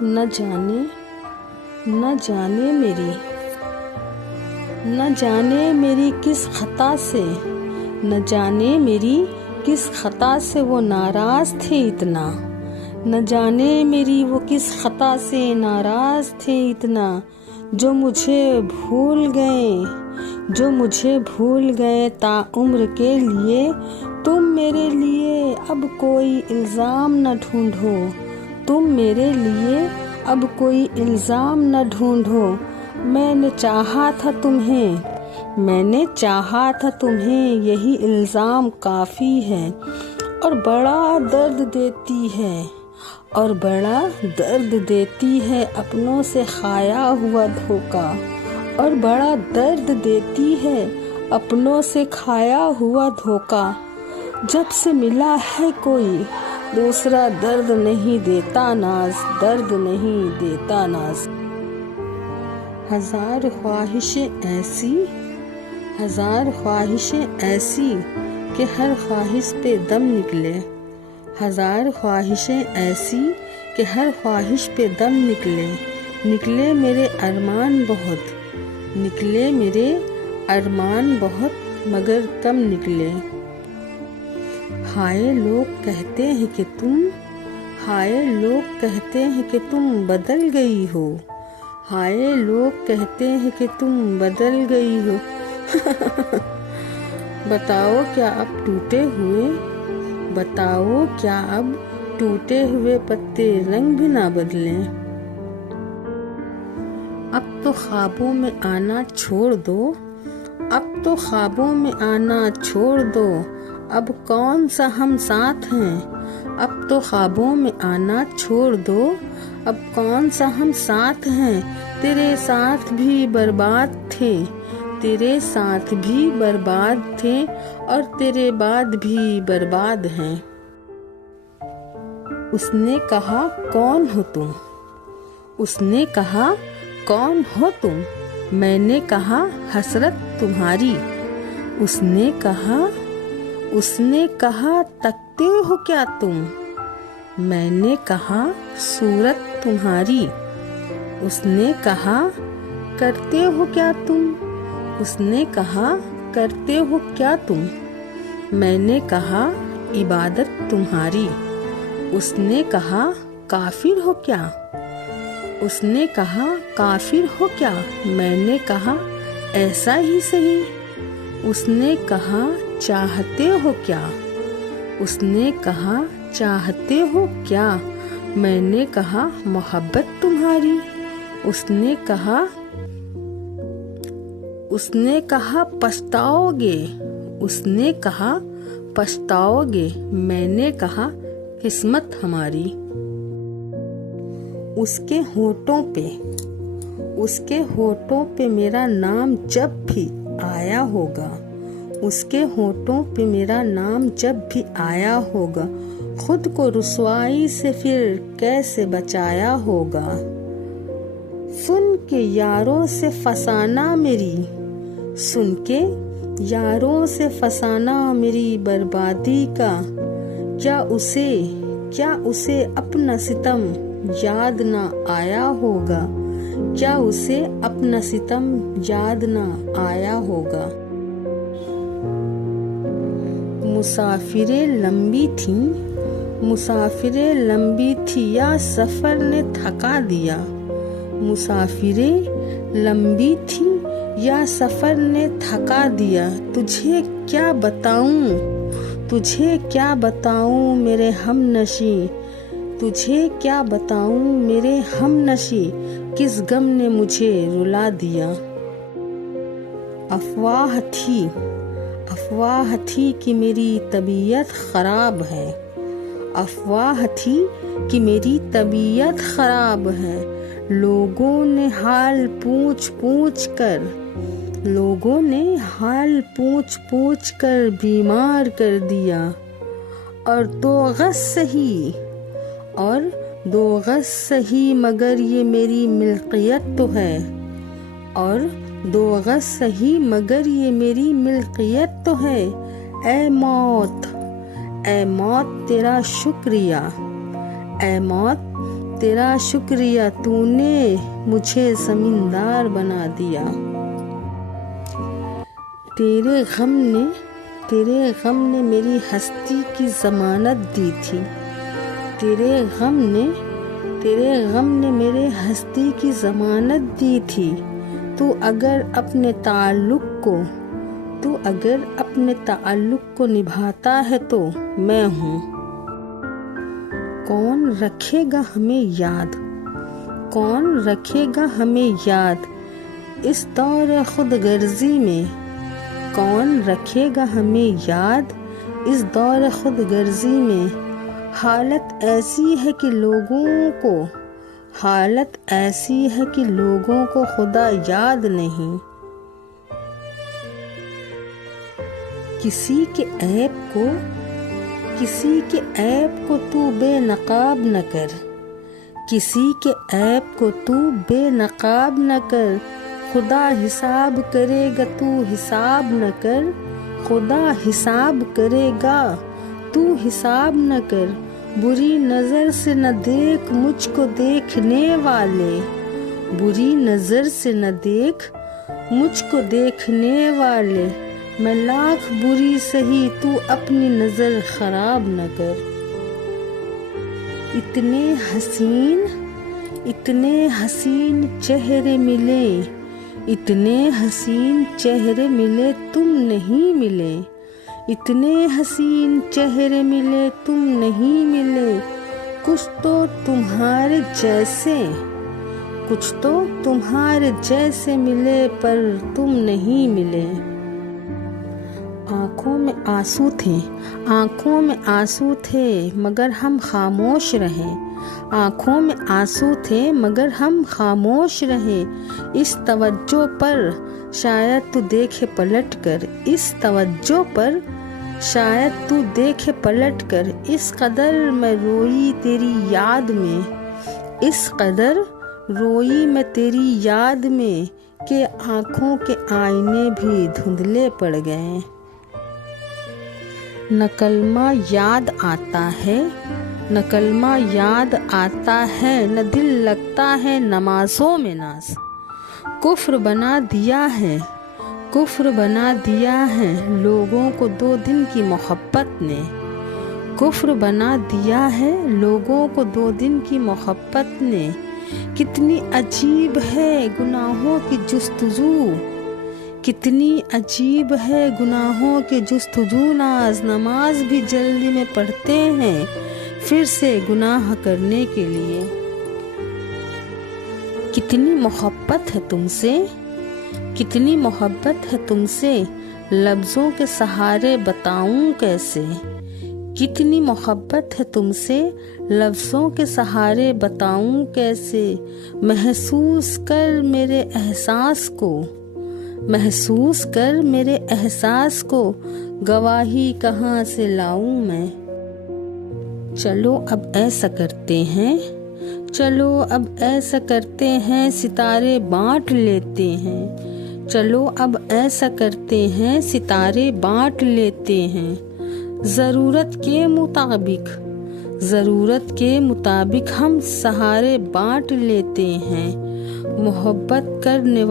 न जाने मेरी किस खता से, न जाने मेरी किस खता से वो नाराज थे इतना, न जाने मेरी वो किस खता से नाराज थे इतना, जो मुझे भूल गए ताउम्र के लिए। तुम मेरे लिए अब कोई इल्ज़ाम न ढूंढो, तुम मेरे लिए अब कोई इल्ज़ाम न ढूंढो। मैंने चाहा था तुम्हें यही इल्ज़ाम काफ़ी है, और बड़ा दर्द देती है अपनों से खाया हुआ धोखा, और बड़ा दर्द देती है अपनों से खाया हुआ धोखा। जब से मिला है कोई दूसरा दर्द नहीं देता नाज, दर्द नहीं देता नाज। हजार ख्वाहिशें ऐसी कि हर ख्वाहिश पे दम निकले, हजार ख्वाहिशें ऐसी कि हर ख्वाहिश पे दम निकले मेरे अरमान बहुत मगर कम निकले। हाय लोग कहते हैं कि तुम बदल गई हो, हाय लोग कहते हैं कि तुम बदल गई हो। बताओ क्या अब टूटे हुए पत्ते रंग भी ना बदलें। अब तो ख्वाबों में आना छोड़ दो, अब कौन सा हम साथ हैं। अब तो ख्वाबों में आना छोड़ दो, अब कौन सा हम साथ हैं। तेरे साथ भी बर्बाद थे और तेरे बाद भी बर्बाद हैं। उसने कहा कौन हो तुम, मैंने कहा हसरत तुम्हारी। उसने कहा तकते हो क्या तुम, मैंने कहा सूरत तुम्हारी। उसने कहा करते हो क्या तुम, मैंने कहा इबादत तुम्हारी। उसने कहा काफिर हो क्या, मैंने कहा ऐसा ही सही। उसने कहा चाहते हो क्या, मैंने कहा मोहब्बत तुम्हारी। उसने कहा पछताओगे, मैंने कहा किस्मत हमारी। उसके होठों पे मेरा नाम जब भी आया होगा, खुद को रुसवाई से फिर कैसे बचाया होगा। सुन के यारों से फसाना मेरी बर्बादी का, क्या उसे अपना सितम याद ना आया होगा, क्या उसे अपना सितम याद ना आया होगा। मुसाफिरें लंबी थी या सफर ने थका दिया, मुसाफिरें लंबी थी या सफर ने थका दिया। तुझे क्या बताऊं मेरे हमनशी, किस गम ने मुझे रुला दिया। अफवाह थी कि मेरी तबीयत खराब है, लोगों ने हाल पूछ कर बीमार कर दिया। और दो गज सही मगर ये मेरी मिल्कियत तो है, और 2 गज सही मगर ये मेरी मिल्कियत तो है। ऐ मौत तेरा शुक्रिया, ऐ मौत तेरा शुक्रिया तूने मुझे ज़मींदार बना दिया। तेरे गम ने मेरी हस्ती की ज़मानत दी थी। तेरे गम ने मेरे हस्ती की ज़मानत दी थी। तू अगर अपने ताल्लुक को निभाता है तो मैं हूँ। कौन रखेगा हमें याद इस दौर खुदगर्जी में। कौन रखेगा हमें याद इस दौर खुदगर्जी में। हालत ऐसी है कि लोगों को खुदा याद नहीं। किसी के ऐब को तू बेनकाब न कर। किसी के ऐब को तू बेनकाब न कर। खुदा हिसाब करेगा तू हिसाब न कर। खुदा हिसाब करेगा तू हिसाब न कर। बुरी नज़र से न देख मुझको देखने वाले। बुरी नज़र से न देख मुझको देखने वाले। मैं लाख बुरी सही तू अपनी नज़र खराब न कर। इतने हसीन चेहरे मिले। इतने हसीन चेहरे मिले तुम नहीं मिले। इतने हसीन चेहरे मिले तुम नहीं मिले। कुछ तो तुम्हारे जैसे मिले पर तुम नहीं मिले। आँखों में आंसू थे मगर हम खामोश रहे। आँखों में आंसू थे मगर हम खामोश रहे। इस तवज्जो पर शायद तू देखे पलट कर। इस तवज्जो पर शायद तू देखे पलट कर। इस कदर मैं रोई तेरी याद में। इस कदर रोई मैं तेरी याद में कि आँखों के आईने भी धुंधले पड़ गए। नकलमा याद आता है न दिल लगता है नमाज़ों में नाज। कुफ्र बना दिया है लोगों को 2 दिन की मोहब्बत ने। कुफ्र बना दिया है लोगों को 2 दिन की मोहब्बत ने। कितनी अजीब है गुनाहों की जुस्तजू। कितनी अजीब है गुनाहों के जुस्तजू। नाज नमाज भी जल्दी में पढ़ते हैं फिर से गुनाह करने के लिए। कितनी मोहब्बत है तुमसे लफ्ज़ों के सहारे बताऊं कैसे। कितनी मोहब्बत है तुमसे लफ्ज़ों के सहारे बताऊं कैसे। महसूस कर मेरे एहसास को गवाही कहाँ से लाऊं मैं। चलो अब ऐसा करते हैं सितारे बांट लेते हैं। चलो अब ऐसा करते हैं सितारे बांट लेते हैं। ज़रूरत के मुताबिक हम सहारे बांट लेते हैं। मोहब्बत करने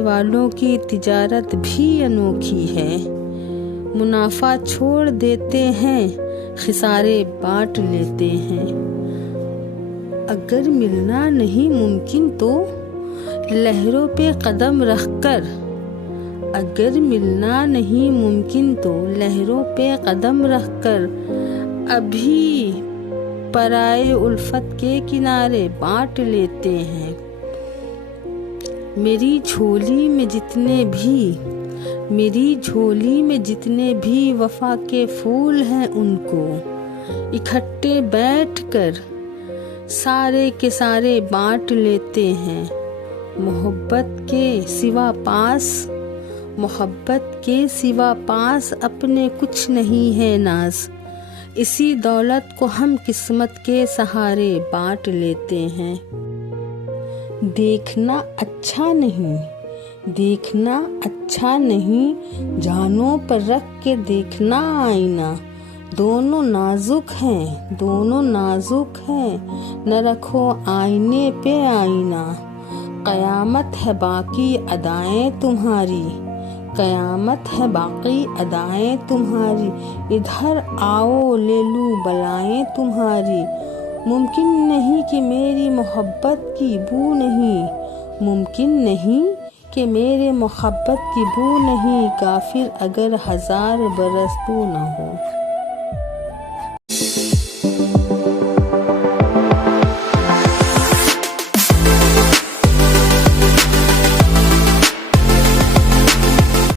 वालों की तिजारत भी अनोखी है। मुनाफा छोड़ देते हैं खिसारे बांट लेते हैं। अगर मिलना नहीं मुमकिन तो लहरों पे कदम रखकर। अगर मिलना नहीं मुमकिन तो लहरों पे कदम रखकर अभी पराए उल्फत के किनारे बांट लेते हैं। मेरी झोली में जितने भी वफा के फूल हैं उनको इकट्ठे बैठकर सारे के सारे बांट लेते हैं। मोहब्बत के सिवा पास अपने कुछ नहीं है नाज। इसी दौलत को हम किस्मत के सहारे बांट लेते हैं। देखना अच्छा नहीं जानों पर रख के देखना आईना। दोनों नाजुक हैं, दोनों नाजुक हैं, न रखो आईने पे आईना। कयामत है बाकी अदाएं तुम्हारी, कयामत है बाकी अदाएं तुम्हारी। इधर आओ ले लूं बलाएं तुम्हारी। मुमकिन नहीं कि मेरी मोहब्बत की बू नहीं, मुमकिन नहीं कि मेरे मोहब्बत की बू नहीं। काफिर अगर 1000 बरस तू न हो।